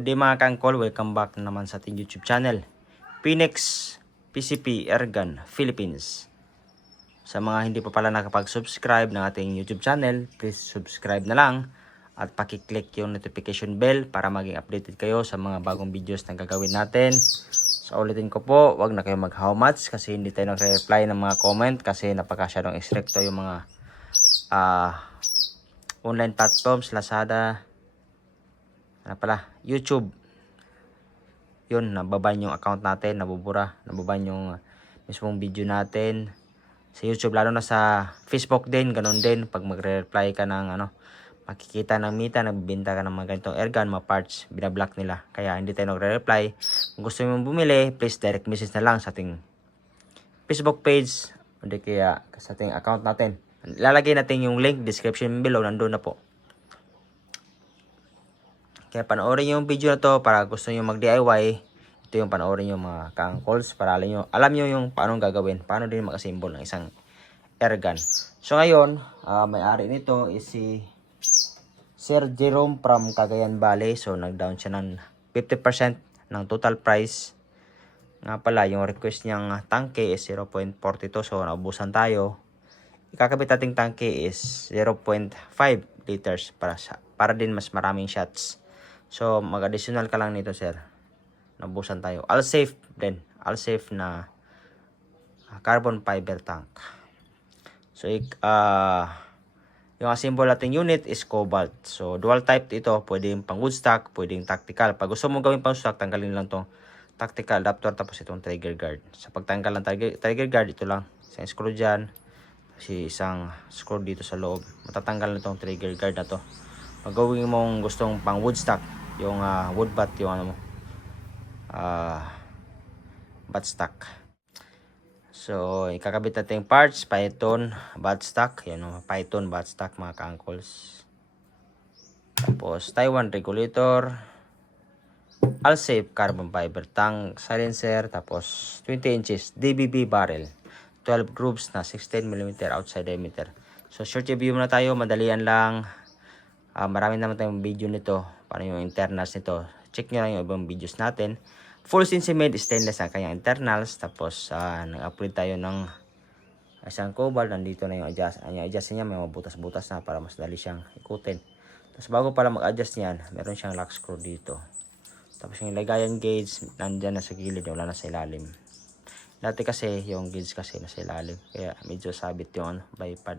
Good day mga kaangkol, welcome back naman sa ating YouTube channel, Phoenix PCP Airgun Philippines. Sa mga hindi pa pala nakapag-subscribe ng ating YouTube channel, please subscribe na lang at pakiclick yung notification bell para maging updated kayo sa mga bagong videos na gagawin natin. So ulitin ko po, wag na kayo mag-how much kasi hindi tayo nagre-reply ng mga comment kasi napakasyadong stricto yung mga online platforms, Lazada, YouTube. Yun, nababan yung account natin, nababan yung mismong video natin sa YouTube, lalo na sa Facebook din, ganun din. Pag magre-reply ka ng makikita ng Mita, nagbibenta ka ng mga ganitong airgun, mga parts, binablock nila. Kaya hindi tayo nagre-reply. Kung gusto mo bumili, please direct message na lang sa ating Facebook page o di kaya sa ating account natin. Ilalagay natin yung link, description below, nandun na po. Kaya panoorin yung video na to para gusto nyo mag-DIY. Ito yung panoorin yung mga kaangkols para alam nyo yung paano gagawin. Paano din mag-assemble ng isang airgun. So ngayon, may-ari nito is si Sir Jerome from Cagayan Valley. So nag-down siya ng 50% ng total price. Nga pala, yung request niyang tangke is 0.42. So naubusan tayo. Ikakabit nating tangke is 0.5 liters para din mas maraming shots. So, mag-additional ka lang nito, sir. Nabusan tayo. All safe din. All safe na carbon fiber tank. So, yung assemble nating unit is cobalt. So, dual type ito. Pwedeng pang wood stock, pwedeng tactical. Pag gusto mo gawin pang stock, tanggalin lang tong tactical adapter tapos itong trigger guard. Sa pagtanggal ng trigger guard, ito lang. Isang screw dyan. Isang screw dito sa loob. Matatanggal na itong trigger guard na to. Pag gawin mong gustong pang wood stock, yung wood bat, yung bat stock. So, ikakabit natin yung parts, Python, bat stock. Yan o, Python, bat stock mga kaangkols. Tapos, Taiwan regulator. All safe, carbon fiber tank, silencer. Tapos, 20 inches, DBB barrel. 12 grooves na 16mm outside diameter. So, short review muna tayo, madalian lang. Marami naman tayong video nito, para yung internals nito. Check nyo lang yung ibang videos natin. Full CNC made stainless ang kanyang internals. Tapos nag-upgrade tayo ng isang cobalt. Nandito na yung adjust niya. May mga butas-butas na para mas dali siyang ikutin. Tapos bago pala mag-adjust niyan, meron siyang lock screw dito. Tapos yung lagayan gauge nandyan na sa gilid, wala na sa ilalim. Dati kasi yung gauge kasi nasa ilalim, kaya medyo sabit yung bipod.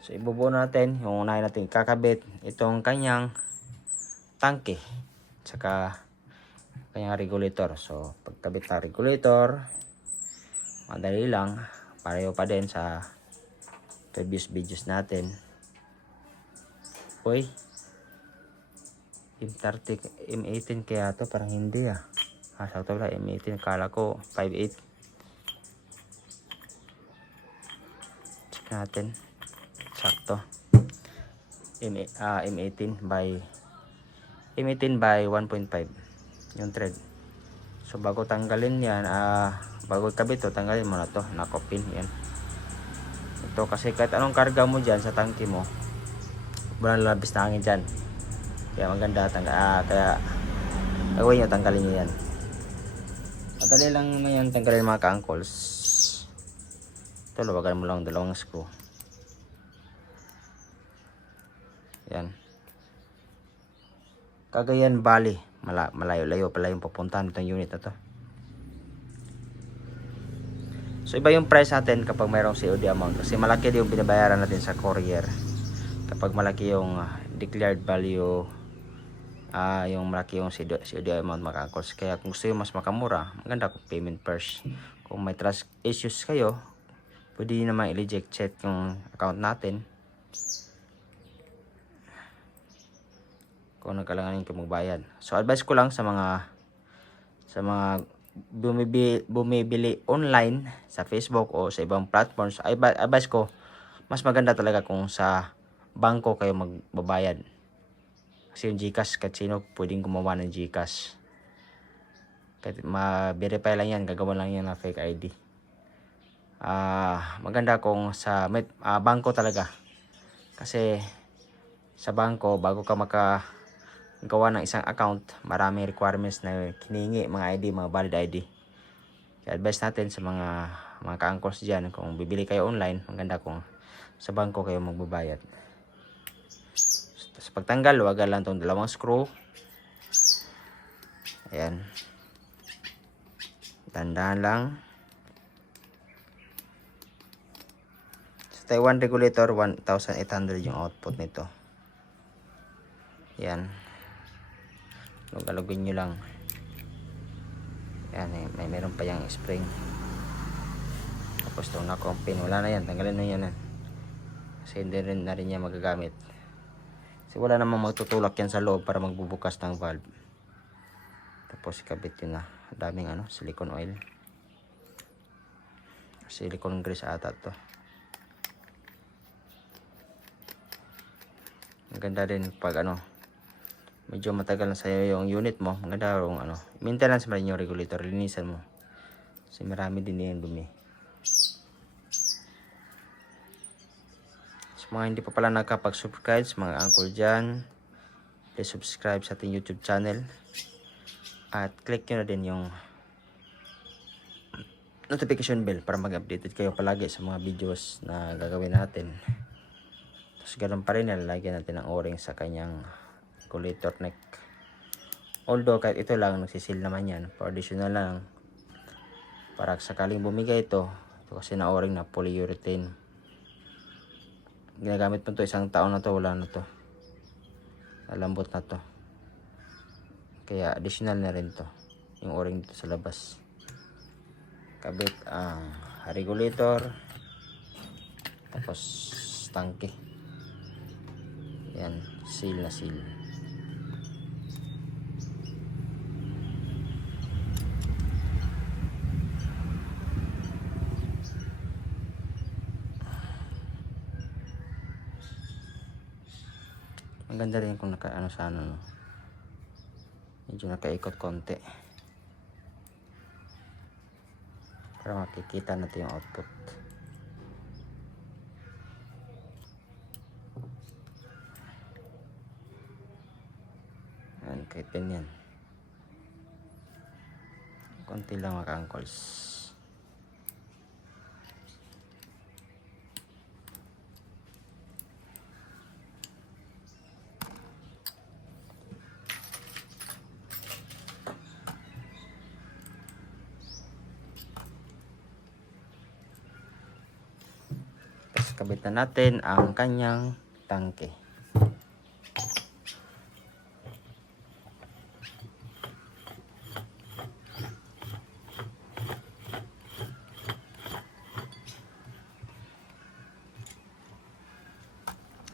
So ibubuo natin, yung unahin natin kakabit itong kanyang tangke saka kanyang regulator. So pagkabit ng regulator, madali lang, pareho pa din sa previous videos natin. Uy, M30, M18 kaya to, parang hindi sakto pala M18, kala ko 5.8. Check natin, sakto. M18 by 1.5 yung thread. So bago tanggalin yan, bago kabit to, tanggalin mo na to, nakopin yan. Ito kasi kahit anong karga mo dyan sa tangke mo, walang labis na hangin dyan, kaya maganda kaya gawin nyo, tanggalin nyo yan. Madali lang naman yan tanggalin mga ka-angkols. Ito, luwagan mo lang dalawang screw. Yan. Cagayan Valley, malayo-layo pala yung pupuntahan itong unit na to. So iba yung price natin kapag mayroong COD amount, kasi malaki din yung binabayaran natin sa courier kapag malaki yung declared value, yung malaki yung COD amount mga kaangkols. Kaya kung gusto yung mas makamura, maganda kung payment first. Kung may trust issues kayo, pwede naman i-reject check yung account natin kung nagkalanganin ka magbayad. So advice ko lang sa mga bumibili online sa Facebook o sa ibang platforms, advice ko, mas maganda talaga kung sa bangko kayo magbabayad. Kasi yung GCash, kahit sino pwedeng gumawa ng GCash. Kahit ma-verify lang yan, gagawa lang yan na fake ID. Maganda kung sa bangko talaga. Kasi sa bangko, bago ka gawa ng isang account, maraming requirements na kiningi, mga ID, mga valid ID. Kaya advice natin sa mga ka-angkors dyan, kung bibili kayo online, maganda kung sa bangko kayo magbabayad. Sa pagtanggal, wag lang itong dalawang screw. Ayan. Tandaan lang. Sa Taiwan regulator, 1,800 yung output nito. Ayan. Lugalugin nyo lang. Ayan, meron pa yung spring. Tapos itong na-compin, wala na yan, tanggalin nyo yan. Kasi hindi rin na rin yan magagamit. Kasi wala namang magtutulak yan sa loob para magbubukas ng valve. Tapos ikabit yun na. Daming silicone oil. Silicone grease ata to. Maganda din pag medyo matagal na sa'yo yung unit mo. Maganda yung maintenance mo rin yung regulator. Linisan mo. Kasi marami din yung dumi. Sa mga hindi pa pala nakapag-subscribe, sa mga uncle dyan, please subscribe sa ating YouTube channel. At click nyo na din yung notification bell para mag-updated kayo palagi sa mga videos na gagawin natin. Tapos ganun pa rin, lalagyan natin ng o-ring sa kanyang regulator neck. Although kahit ito lang, nagsisil naman yan. For additional lang. Para sakaling bumigay ito kasi na o-ring na polyurethane. Ginagamit mo to isang taon na to, wala na to. Lambot na to. Kaya additional na rin to. Yung o-ring dito sa labas. Kabit ang regulator. Tapos tangke. Yan, seal na seal. Ang ganda rin kung no. Medyo nakaikot konti. Para makikita natin yung output. Ayan, kahit yan. Konti lang mga ka-angkles. Tapos kabit na natin ang kanyang tangke.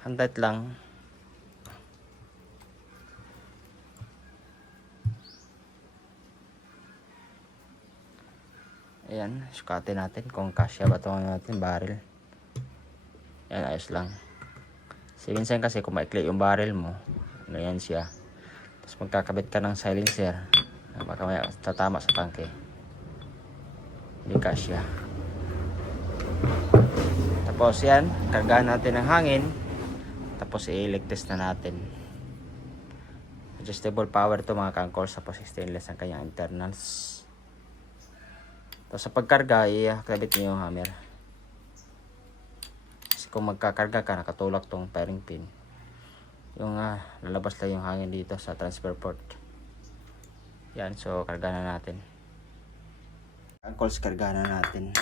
Handat lang. Ayan, sukatin natin kung kasya ba ito natin barrel. Ayan, ayos lang. Si minsan kasi kung maikli yung barrel mo, ganyan siya. Tapos magkakabit ka ng silencer, baka may tatama sa tangke. Hindi kasya. Tapos yan, kargahan natin ng hangin. Tapos i-electric na natin. Adjustable power to mga ka-angkors. Tapos stainless ang kanyang internals. Tapos sa pagkarga, i-kabit nyo yung hammer. Kasi kung magkakarga ka, nakatulak tong firing pin. Yung lalabas lang yung hangin dito sa transfer port. Yan, so karga na natin. Ka-angkors, karga na natin.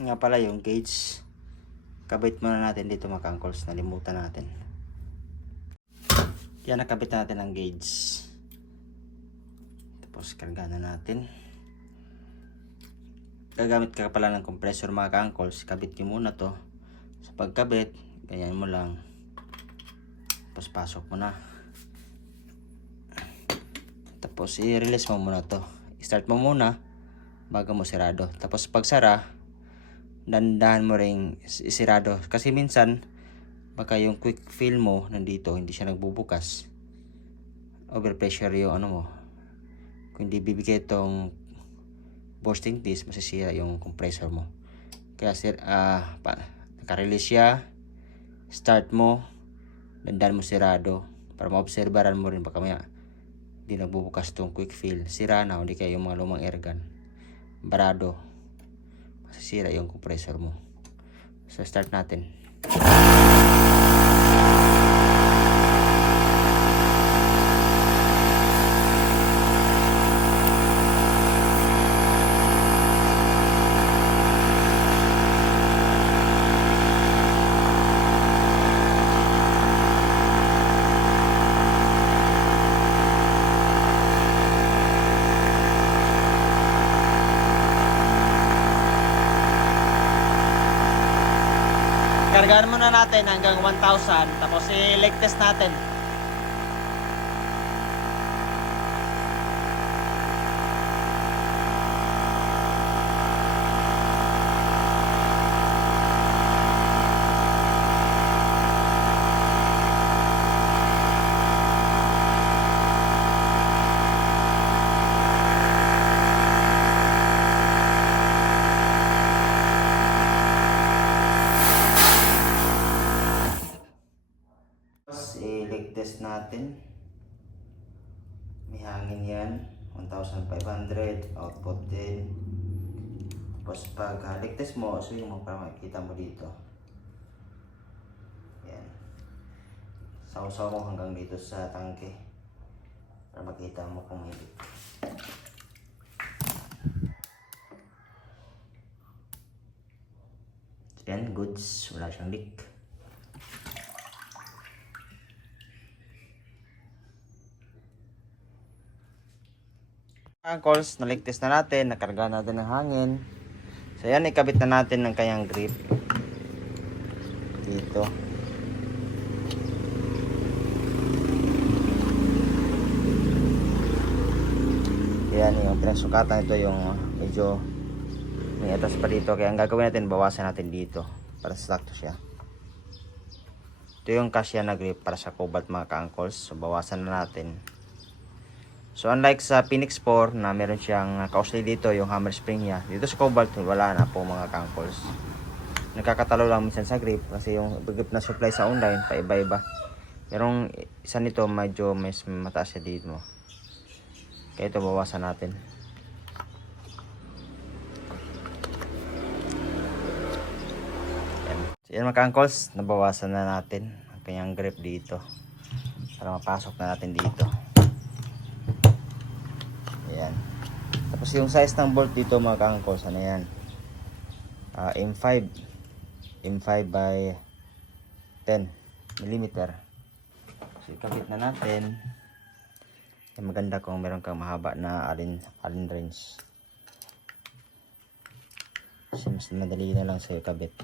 Nga pala yung gauge, kabit muna natin dito mga ka-angkors, nalimutan natin. Yan, nakabit natin ang gauge. Tapos karga na natin. Gagamit ka pala ng compressor mga ka-uncles. Kabit nyo muna to. Sa pagkabit, ganyan mo lang. Tapos pasok mo na. Tapos i-release mo muna to. I-start mo muna bago mo sirado. Tapos pag sara, dandahan mo ring isirado. Kasi minsan, baka yung quick fill mo nandito, hindi siya nagbubukas. Overpressure yung ano mo. Kung hindi bibigay itong bursting disc, masisira yung compressor mo. Kaya naka-release siya, start mo, dandahan mo sirado para maobserbaran mo rin baka maya hindi nagbubukas itong quick fill. Sira na, hindi kaya yung mga lumang airgun. Barado, masisira yung compressor mo. So start natin. Kargaan muna natin hanggang 1,000 tapos i-leg test natin. I-leg test natin. May hangin yan. 1,500 output din. Tapos pag leg test mo, swing mo para makikita mo dito. Yan. Sausaw mo hanggang dito sa tangke para makita mo kung may leak. Yan, goods. Wala siyang leak. Uncles, na-leg test na natin, nakarga natin ng hangin. So yan, ikabit na natin ng kanyang grip dito. Yan, yung pinasukatan ito yung medyo may atas pa dito. Kaya ang gagawin natin, bawasan natin dito para sakto siya. Ito yung kasya na grip para sa Cobalt mga ka-uncles. So bawasan na natin. So unlike sa Phoenix 4 na meron siyang kausli dito yung hammer spring niya, dito sa Cobalt wala na po mga ka-uncles. Nakakatalo lang minsan sa grip kasi yung grip na supply sa online paiba-iba. Merong isa nito medyo mas mataas siya dito. Kaya ito bawasan natin. Yan. So yan mga ka-uncles, nabawasan na natin ang kanyang grip dito para mapasok na natin dito. Ayan. Tapos yung size ng bolt dito mga ka-uncles, ano yan? M5 by 10 mm. So ikabit na natin. Ay, maganda kung meron kang mahaba na alin range. Kasi mas madali na lang sa ikabit.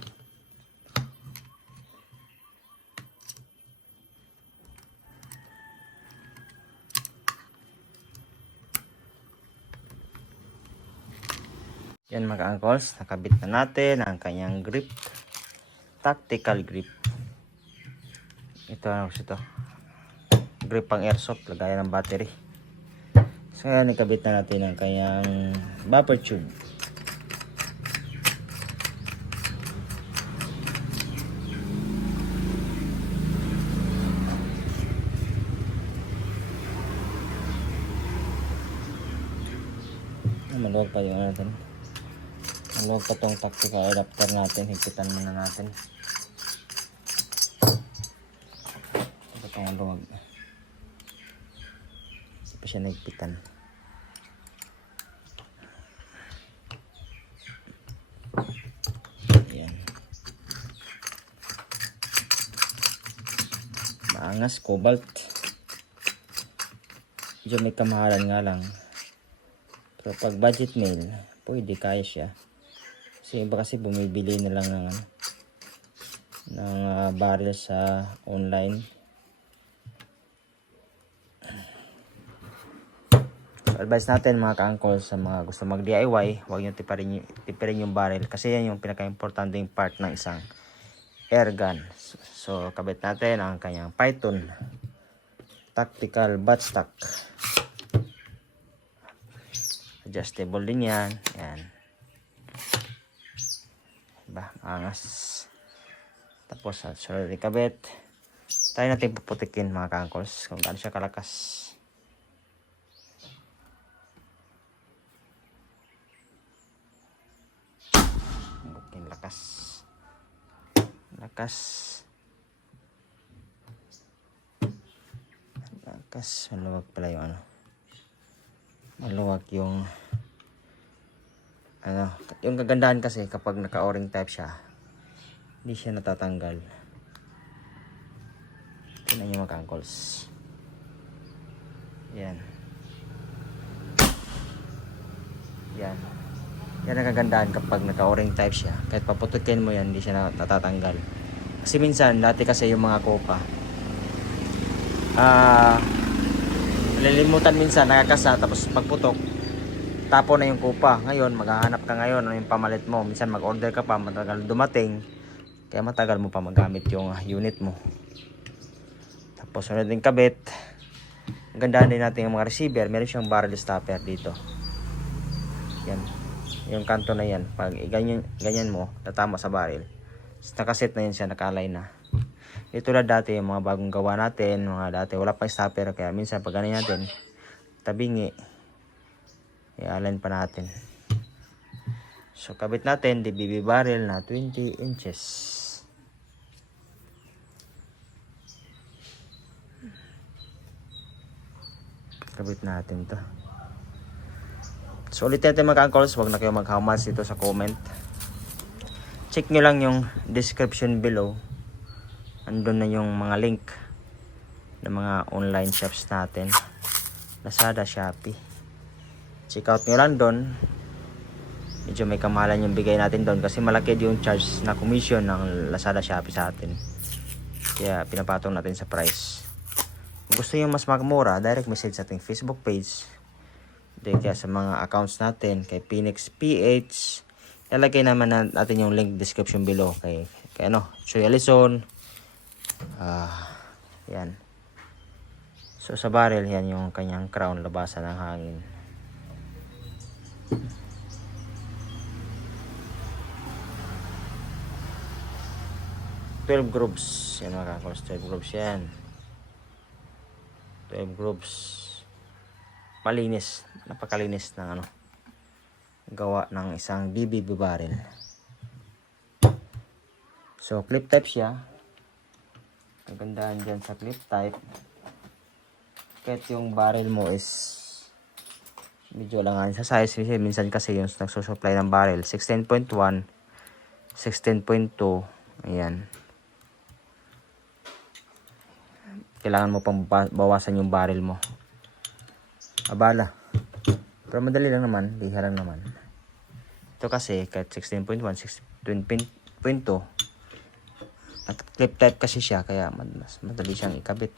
Yan mga uncles, nakabit na natin ang kanyang grip. Tactical grip. Ito ano ito? Grip pang airsoft, lagayan ng battery. So yan, ikabit na natin ang kanyang buffer tube. Maluwag pa yung natin. Maluwag pa tong tactical adapter natin. Higpitan muna natin. Ito pang maluwag. Hindi pa siya nahigpitan. Ayan. Maangas, cobalt. Medyo may kamahalan nga lang. So pag budget meal, pwede, kaya siya. Kasi iba kasi bumibili na lang ng barrel sa online. So advice natin mga ka-uncle sa mga gusto mag DIY, huwag nyo tipirin yung barrel kasi yan yung pinaka-importanting part ng isang air gun. So kabit natin ang kanyang Python tactical buttstock. Adjustable din yan. Yan. Diba? Angas. Tapos sunod ikabit. Tayo natin puputikin mga ka-uncles kung gaano siya kalakas. Bukin lakas. Lakas. Maluwag pala yung maluwag yung yung kagandahan kasi kapag naka-o-ring type siya, hindi siya natatanggal. Tingnan nyo mga uncles. Yan. Yan. Yan ang kagandahan kapag naka-o-ring type siya. Kahit paputukin mo yan, hindi siya natatanggal. Kasi minsan, dati kasi yung mga kopa, nalilimutan minsan, nakakasa, tapos pagputok, tapo na yung kupa. Ngayon, maghahanap ka ngayon ano yung pamalit mo. Minsan mag-order ka pa, matagal dumating, kaya matagal mo pa magamit yung unit mo. Tapos sunod din kabit. Ang ganda din natin yung mga receiver, meron siyang barrel stopper dito. Yan, yung kanto na yan, pag ganyan mo, tatama sa barrel, nakaset na yan siya, naka-align na. Ito na dati yung mga bagong gawa natin, mga dati wala pang stopper, kaya minsan pag ganyan natin, tabingi, i-align pa natin. So kabit natin DBB barrel na 20 inches. Kabit natin to. So ulit natin mga uncles, huwag na kayo mag-how-much dito sa comment. Check nyo lang yung description below. Andun na yung mga link ng mga online shops natin, Lazada, Shopee. Check out nyo lang doon. Medyo may kamahalan yung bigay natin doon kasi malaki yung charge na commission ng Lazada, Shopee sa atin. Kaya pinapatong natin sa price. Kung gusto nyo mas magmura, direct message sa ating Facebook page. Then kaya sa mga accounts natin kay Phoenix PH, ilalagay naman natin yung link description below kay Choy Alison. Yan. So sa barrel, yan yung kanyang crown, labasan ng hangin. $12 grooves. Yan mga kakos, 12 grooves yan. 12 grooves. Malinis. Napakalinis ng gawa ng isang BBB barrel. So clip type siya. Kagandahan dyan sa clip type, kahit yung barrel mo is medyo langan sa size, minsan kasi yung nagsusupply ng barrel 16.1, 16.2, ayan, kailangan mo pang bawasan yung barrel mo, abala, pero madali lang naman, bihira lang naman. Ito kasi kahit 16.1, 16.2 at clip type kasi siya, kaya mas madali siyang ikabit.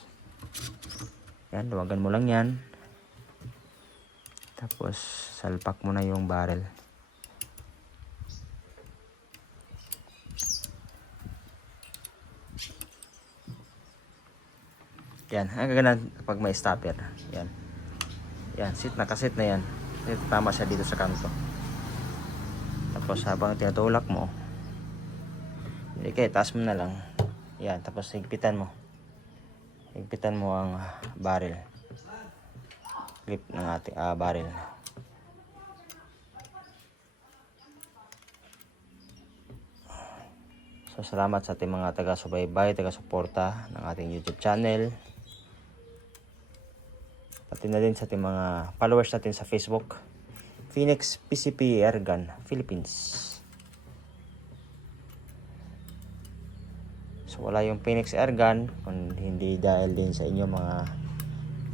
Yan, luwagan mo lang yan. Tapos salpak mo na yung barrel. Yan, ang gagana pag may stopper. Yan. Yan, nakasit na yan. Tama siya dito sa kanto. Tapos habang tinutulak mo, taas mo na lang. Yan, tapos higpitan mo. Higpitan mo ang barrel. Clip ng ating barrel. So salamat sa ating mga taga-subaybay, taga-suporta ng ating YouTube channel. Pati na din sa ating mga followers natin sa Facebook. Phoenix PCP Airgun Philippines. So wala yung Phoenix Airgun kung hindi dahil din sa inyo mga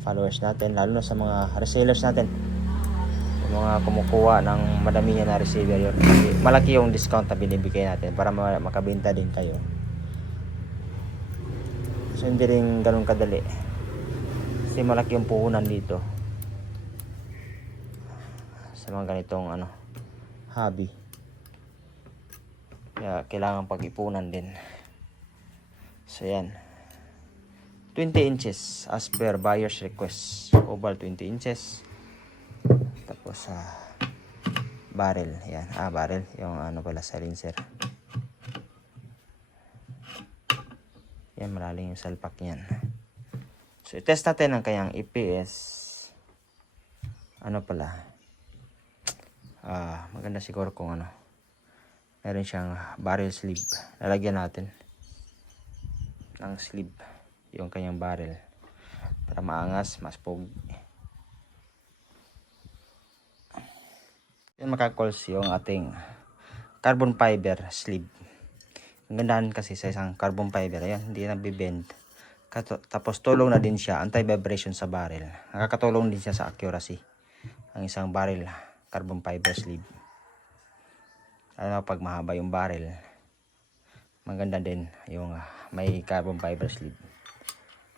followers natin, lalo na sa mga resellers natin. Kung mga kumukuha ng madami na receiver yun. Kasi malaki yung discount na binibigay natin para makabenta din kayo. So hindi rin ganun kadali. Kasi malaki yung puhunan dito. Sa mga ganitong hobby. Kaya kailangan pag-ipunan din. So yan. 20 inches as per buyer's request. Oval 20 inches. Tapos barrel. Yan. Barrel. Yung pala silencer. Yan, malalim yung salpak niyan. So, i-test natin ang kanyang EPS. Maganda siguro kung meron siyang barrel sleeve. Lalagyan natin ng sleeve yung kanyang barrel para maangas, mas pogi. Yan makakalls yung ating carbon fiber sleeve. Ang gandahan kasi sa isang carbon fiber, ayan, hindi na bibend. Tapos tulong na din siya, anti-vibration sa barrel. Nakakatulong din siya sa accuracy. Ang isang barrel, carbon fiber sleeve. Pag mahaba yung barrel, maganda din yung may carbon fiber sleeve.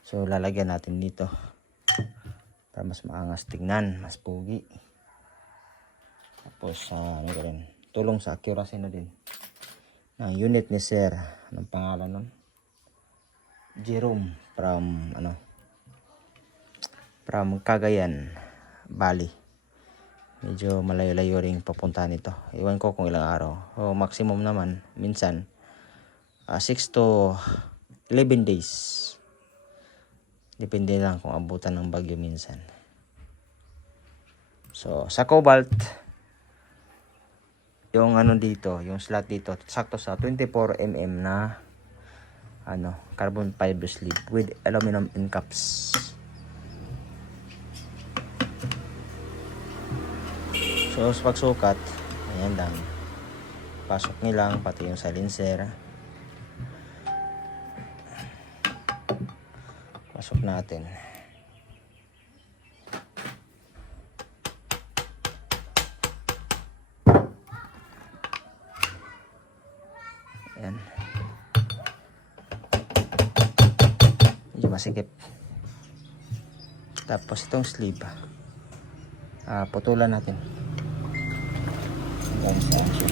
So lalagyan natin dito para mas maangas tingnan, mas pogi. Tapos tulong sa accuracy na din. Ang unit ni Sir, anong pangalan nun? Jerome from Cagayan Valley. Medyo malayo-layo ring papunta nito. Iwan ko kung ilang araw. Maximum naman minsan 6 to 11 days. Depende lang kung abutan ng bagyo minsan. So sa Cobalt, yung dito, yung slot dito, sakto sa 24 mm na carbon fiber sleeve with aluminum end caps. So sa pagsukat, ayan lang. Pasok nilang pati yung silencer. Pasok natin. Ayan. Medyo masikip. Tapos itong sleeve, putulan natin. Ayan sa siya.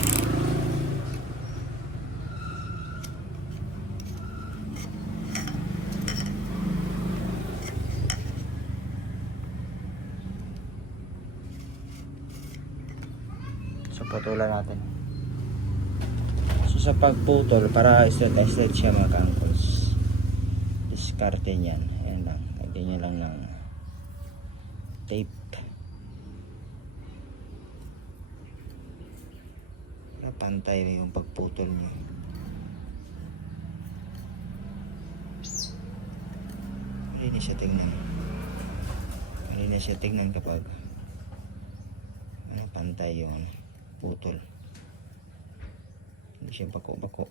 So putulan natin. So sa pagputol, para straight siya mga ka-uncles, diskarte niyan. Ayan lang, lagyan nyo lang ng tape para pantay yung pagputol nyo. Hindi na siya tingnan kapag pantay yung putol. Hindi siya bako-bako.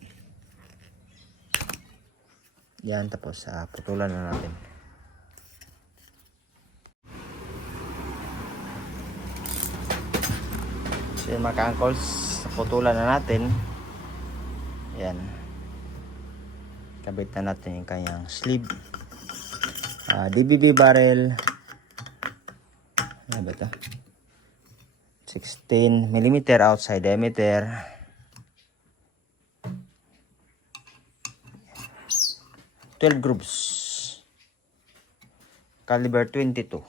Yan, tapos putulan na natin. So yun mga ka-uncles, putulan na natin. Yan, kabit na natin yung kanyang sleeve. DBB barrel, ano ba ito? 16 mm outside diameter. Twelve grooves, caliber 22.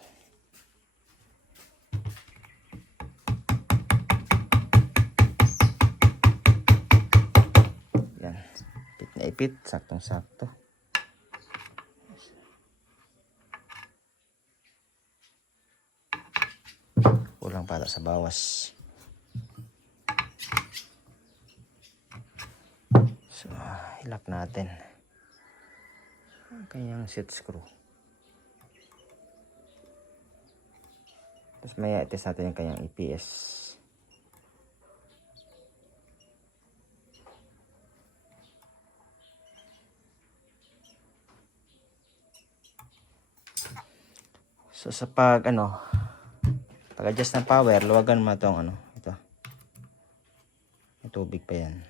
Yan, ipit na ipit, saktong sakto. Kulang para sa bawas. So hilak natin ang kanyang set screw. Tapos may test natin yung kanyang EPS. Pag-adjust ng power, luwagan mo itong ano, ito. May tubig pa yan.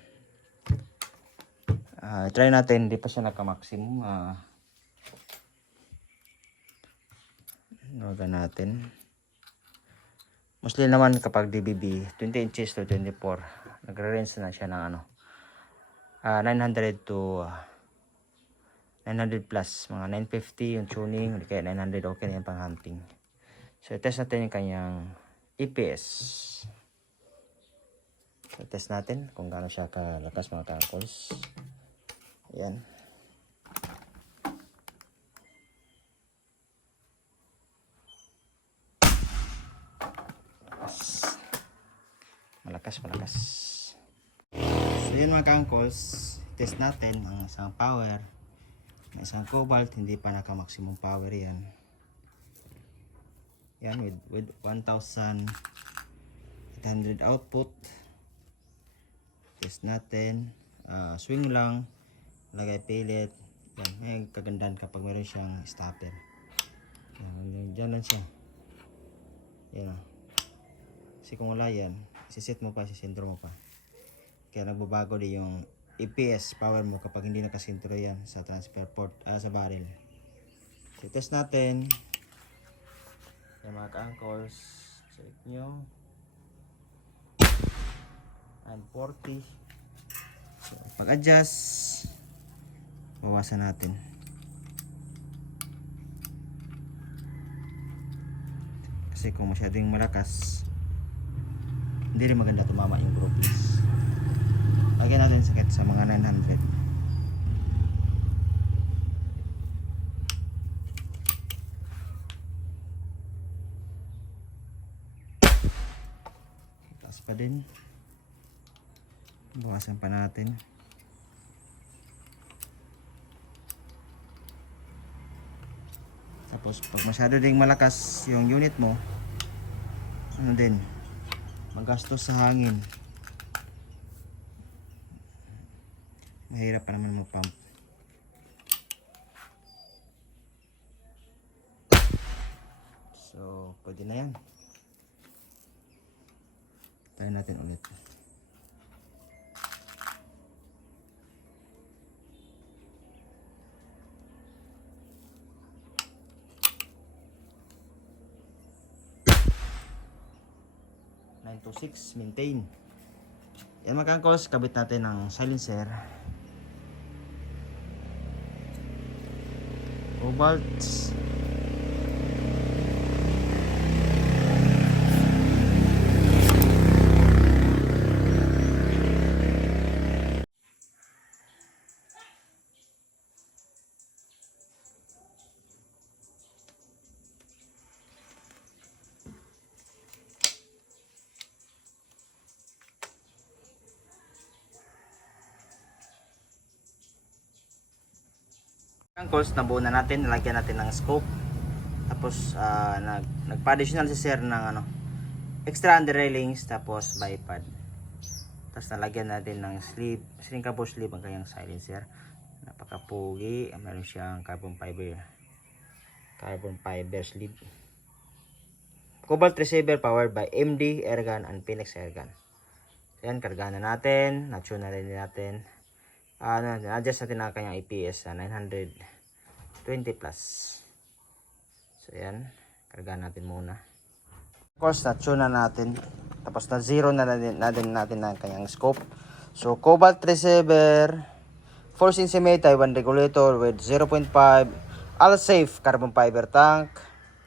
Try natin, hindi pa siya naka-maximum. Luwagan natin. Mostly naman kapag DBB, 20 inches to 24, nagre-range na siya ng ano, 900 to 900 plus, mga 950 yung tuning, kaya 900 okay na yan pang hunting. So, test natin yung kanyang EPS. So, test natin kung gaano siya kalakas mga ka-uncles. Ayan. Malakas, malakas. So, yun mga ka-uncles. Test natin ang isang power. May isang cobalt, hindi pa naka-maximum power yan. Yan, with 1,800 output. Test natin. Swing lang. Lagay pellet. Yan, may kagandahan kapag meron siyang stopper. Yan, dyan lang siya. Yan. Kasi kung wala yan, siset mo pa, sisintro mo pa. Kaya nagbabago din yung EPS power mo kapag hindi nakasintro yan sa transfer port, sa barrel. So, test natin. Yung mga ka-uncles, check nyo. 940. So, pag-adjust, bawasan natin. Kasi kung masyadong malakas, hindi rin maganda tumama yung groupings. Lagyan natin sakit sa mga 900. Taas pa din. Bawasan pa natin. Tapos pag masyado ding malakas yung unit mo, ano din, magastos sa hangin. Mahirap pa naman mag-pump. So, pwede na yan. Try natin ulit. To 6 maintain. Yan mga ka-uncles, kabit natin ng silencer. Cobalt. Uncles, nabuo na natin, nalagyan natin ng scope. Tapos nagpa-additional si sir ng ano, extra under railings, tapos bipod. Tapos nalagyan natin ng sleeve, shrinkable sleeve ang kanyang silencer. Napakapugi, meron siyang carbon fiber sleeve. Cobalt receiver powered by MD airgun and Phoenix airgun. So yan, kargahan na natin, na-tune na rin natin. Na-adjust natin ang kanyang EPS sa 920 plus. So yan, kargahan natin muna. Of course, na-tune na natin. Tapos na zero na natin ang kanyang scope. So cobalt receiver, 4 cm Taiwan regulator with 0.5 all safe carbon fiber tank.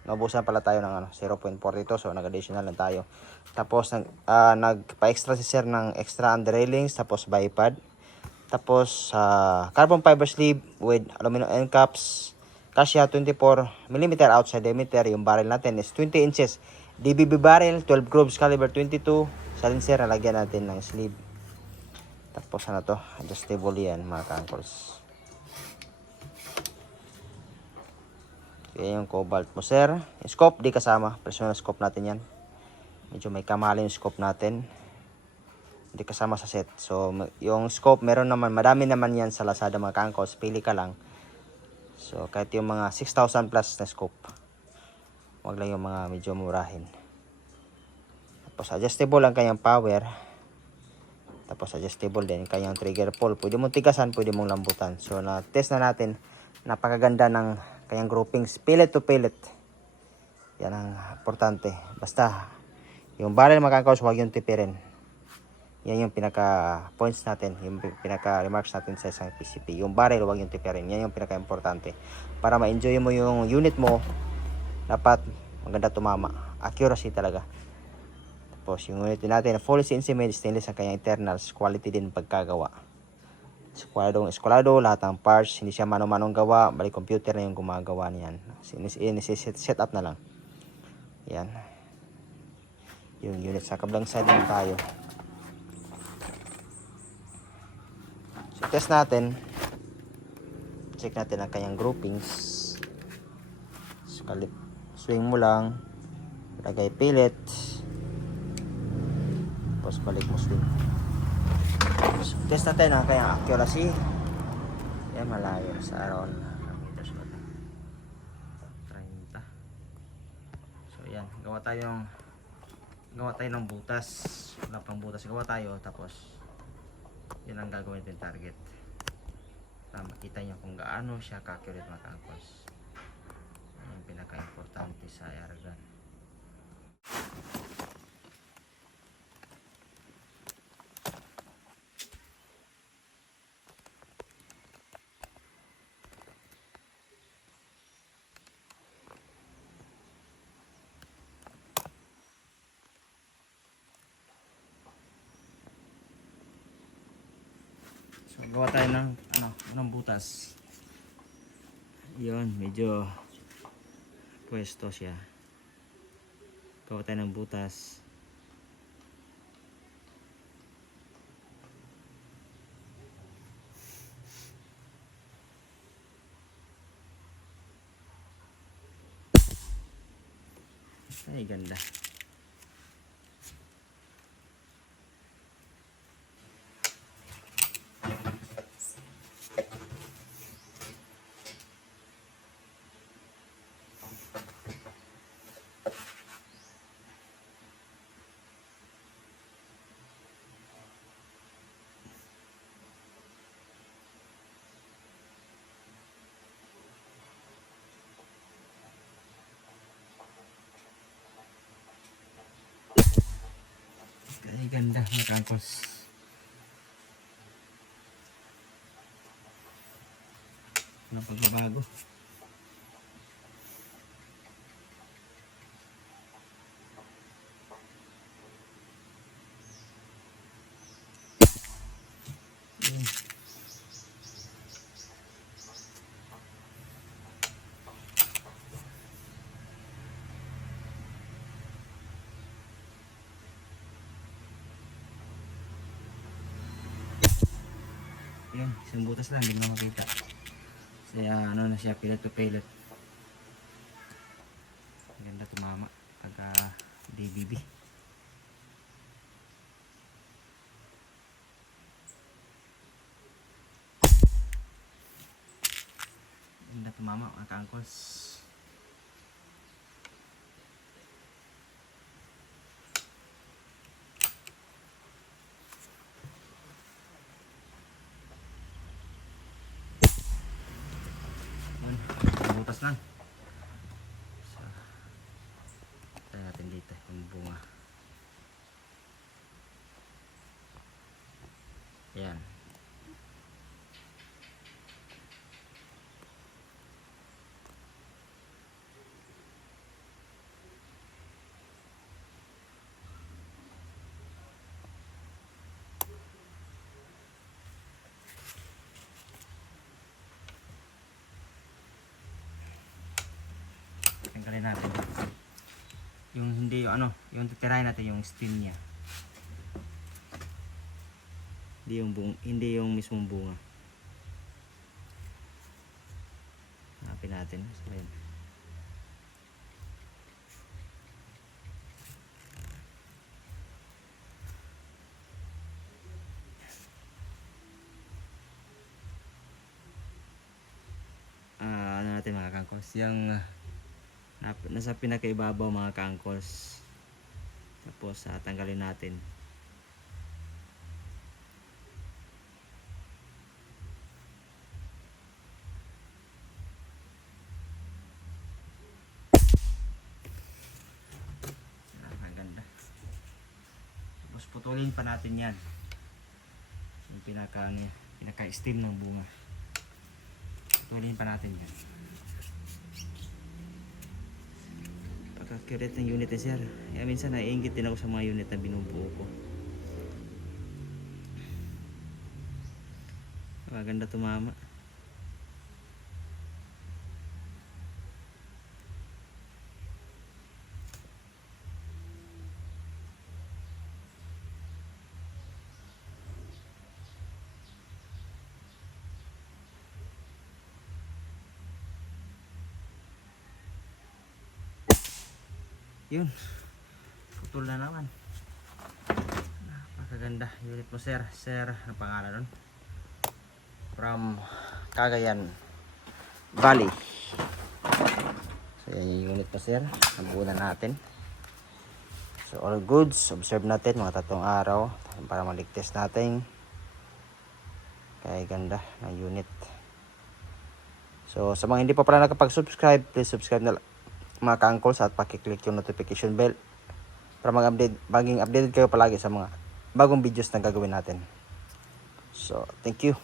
Naubusan pala tayo ng 0.4 ito, so nag-additional lang tayo. Tapos nagpa-extra si sir ng extra under railings, tapos bipod. Tapos carbon fiber sleeve with aluminum end caps. Kasya 24mm outside diameter. Yung barrel natin is 20 inches. DBB barrel, 12 grooves, caliber 22. Silencer, nalagyan natin ng sleeve. Tapos to, adjustable yan mga ka-uncles. Yan yung cobalt mo sir. Yung scope di kasama, personal scope natin yan. Medyo may kamali yung scope natin. Hindi kasama sa set. So, yung scope, meron naman, madami naman yan sa Lazada mga ka-uncles. Pili ka lang. So, kahit yung mga 6,000 plus na scope. Huwag lang yung mga medyo murahin. Tapos adjustable ang kanyang power. Tapos adjustable din kanyang trigger pull. Pwede mong tigasan, pwede mong lambutan. So na-test na natin. Napakaganda ng kanyang groupings. Pellet to pellet. Yan ang importante. Basta yung barrel mga kaangkos, huwag yung tipirin. Yan yung pinaka points natin. Yung pinaka remarks natin sa isang PCP. Yung barrel, huwag yung tipirin. Yan yung pinaka importante. Para ma-enjoy mo yung unit mo, dapat maganda tumama. Accuracy talaga. Tapos yung unit natin, fully CNC made stainless ang kanyang internals. Quality din pagkagawa. Eskwalado, lahat ng parts. Hindi siya mano-manong gawa. Bali computer na yung gumagawa niyan. Set up na lang. Yan. Yung unit sa kablang side lang tayo. So test natin. Check natin ang kanyang groupings. Swing mo lang. Lagay pellet. Tapos balik mo swing. So, test natin ang kanyang accuracy. Yan, malayo sa around 30. So yan, gawa tayo ng butas. Wala pang butas, gawa tayo. Tapos yan ang gagawin natin target. Para makita nyo kung gaano siya ka-accurate mga kaangkos. Yan pinaka-importante sa airgun. So gawa tayo ng butas. Yun, medyo pwesto siya. Gawa tayo ng butas. Ay, ganda. Ay, ganda mga kaangkos. Walang pagbabago. Yun, isang butas lang, hindi mo makita. Kaya ano na siya, pellet to pellet. Ganda tumama pagka DBB. Ganda tumama mga kaangkos. Butas lang. So, tayo natin dito yung bunga. Ayan. Tanggalin natin yung hindi yung yung titirahin natin yung stem niya, hindi yung mismong bunga. Hanapin natin. So, ayan. Ano natin mga kangkos, yung nasa pinakaibabaw mga kaangkos. Tapos tanggalin natin. Ang ganda. Tapos putulin pa natin yan. Yung pinaka-stem ng bunga. Putulin pa natin yan. Pagka-accurate ng unit eh sir. Kaya minsan naiingit din ako sa mga unit na binubuo ko. Maganda tumama. Yun, putol na naman. Napakaganda unit mo sir. Sir, ano pangalan nun? From Cagayan Valley. So yan yung unit mo sir. Nabuo na natin. So all goods, observe natin mga 3 araw para maligtas natin. Kaya ganda ng unit. So sa mga hindi pa pala nakapag-subscribe, please subscribe na mga ka-uncles at pakiclick yung notification bell para maging updated kayo palagi sa mga bagong videos na gagawin natin. So thank you.